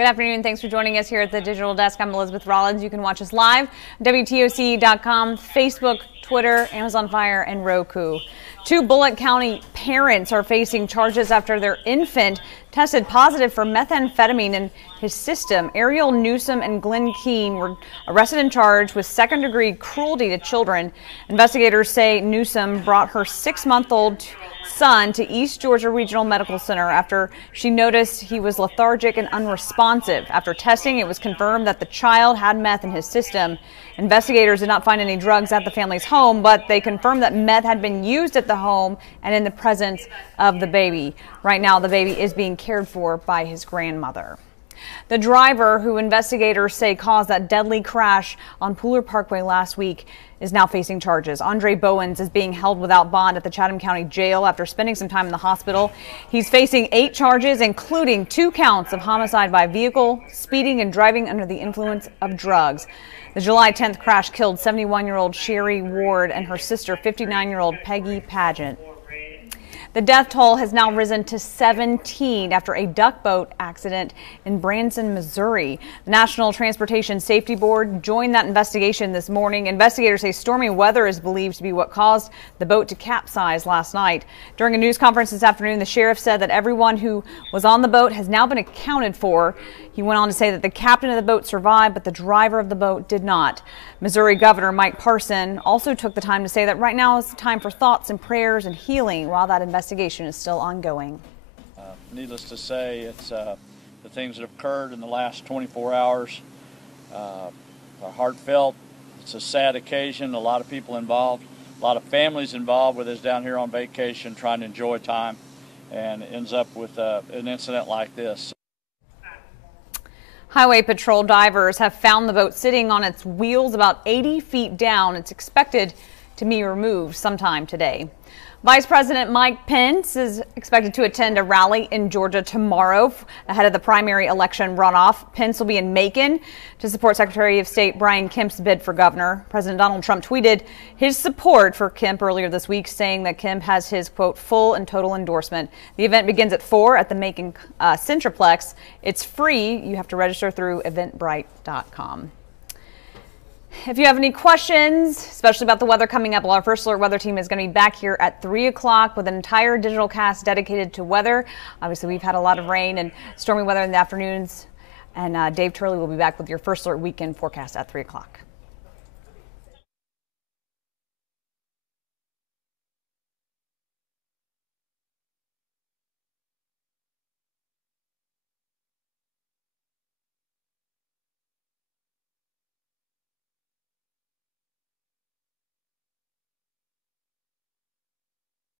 Good afternoon. Thanks for joining us here at the Digital Desk. I'm Elizabeth Rollins. You can watch us live, WTOC.com, Facebook, Twitter, Amazon Fire, and Roku. Two Bullitt County parents are facing charges after their infant tested positive for methamphetamine in his system. Ariel Newsom and Glenn Keene were arrested and charged with second-degree cruelty to children. Investigators say Newsom brought her 6-month-old son to East Georgia Regional Medical Center after she noticed he was lethargic and unresponsive. After testing, it was confirmed that the child had meth in his system. Investigators did not find any drugs at the family's home, but they confirmed that meth had been used at the home and in the presence of the baby. Right now, the baby is being cared for by his grandmother. The driver who investigators say caused that deadly crash on Pooler Parkway last week is now facing charges. Andre Bowens is being held without bond at the Chatham County Jail after spending some time in the hospital. He's facing 8 charges, including 2 counts of homicide by vehicle, speeding, and driving under the influence of drugs. The July 10th crash killed 71-year-old Sherry Ward and her sister, 59-year-old Peggy Pageant. The death toll has now risen to 17 after a duck boat accident in Branson, Missouri. The National Transportation Safety Board joined that investigation this morning. Investigators say stormy weather is believed to be what caused the boat to capsize last night. During a news conference this afternoon, the sheriff said that everyone who was on the boat has now been accounted for. He went on to say that the captain of the boat survived, but the driver of the boat did not. Missouri Governor Mike Parson also took the time to say that right now is the time for thoughts and prayers and healing while that investigation is still ongoing. Needless to say, it's the things that have occurred in the last 24 hours are heartfelt. It's a sad occasion. A lot of people involved, a lot of families involved with us down here on vacation trying to enjoy time, and it ends up with an incident like this. Highway Patrol divers have found the boat sitting on its wheels about 80 feet down. It's expected to be removed sometime today. Vice President Mike Pence is expected to attend a rally in Georgia tomorrow ahead of the primary election runoff. Pence will be in Macon to support Secretary of State Brian Kemp's bid for governor. President Donald Trump tweeted his support for Kemp earlier this week, saying that Kemp has his, quote, full and total endorsement. The event begins at 4 at the Macon Centraplex. It's free. You have to register through eventbrite.com. If you have any questions, especially about the weather coming up, our First Alert weather team is going to be back here at 3 o'clock with an entire digital cast dedicated to weather. Obviously, we've had a lot of rain and stormy weather in the afternoons, and Dave Turley will be back with your First Alert weekend forecast at 3 o'clock.